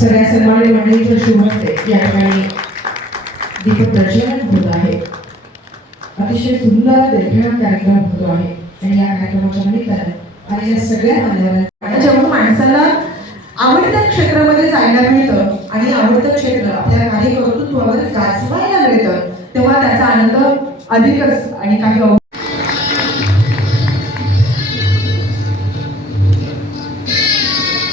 सगळ्या सन्मान्य मंडळींच्या शुभस्ते या ठिकाणी दीप प्रज्वलन होत आहे. अतिशय सुंदर देखील कार्यक्रम होतो आहे. आणि या कार्यक्रमाच्या निमित्तानं या सगळ्या मान्यवरांना जेव्हा माणसाला आवडत्या क्षेत्रामध्ये जायला मिळतं आणि आवडतं क्षेत्र आपल्या काही कर्तृत्वावर गाजवायला मिळतं तेव्हा त्याचा आनंद अधिकच आणि काही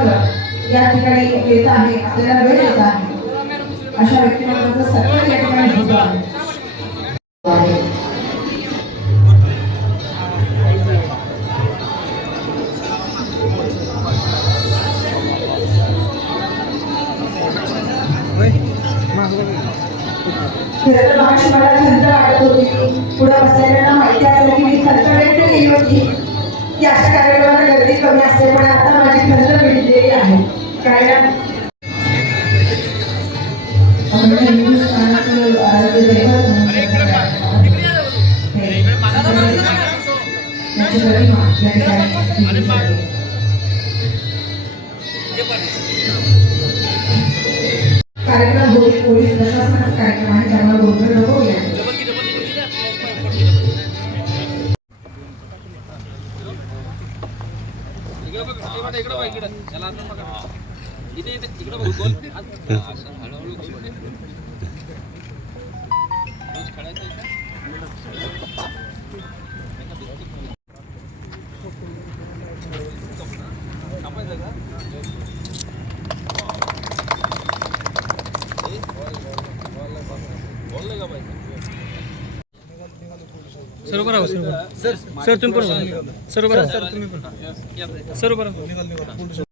सुंदर या ठिकाणी येत आहे आपल्याला वेळ येत आहे. अशा व्यक्तिमत्वाचं सत्कार या ठिकाणी होत आहे. मला खंत वाटत होती. पुढे बसलेल्यांना माहिती असेल की मी खर्च व्यक्त केली होती की अशा कार्यक्रमाला गर्दी कमी असते पण आता माझी खर्च मिटलेली आहे. कारण हिंदुस्थानाचं आराध्य दैवत म्हणून त्याची गरिमा या ठिकाणी दिली जाते. कार्यक्रम पोलीस प्रशासनाचा कार्यक्रम आहे त्यामुळे गोंधळ नको या आहे का? थांबायचं का? ए, बोललं का बाई? सर्व सर्व सर सर तुम्ही पण सर बरोबर सर तुम्ही पण. या, या. सर्व बरोबर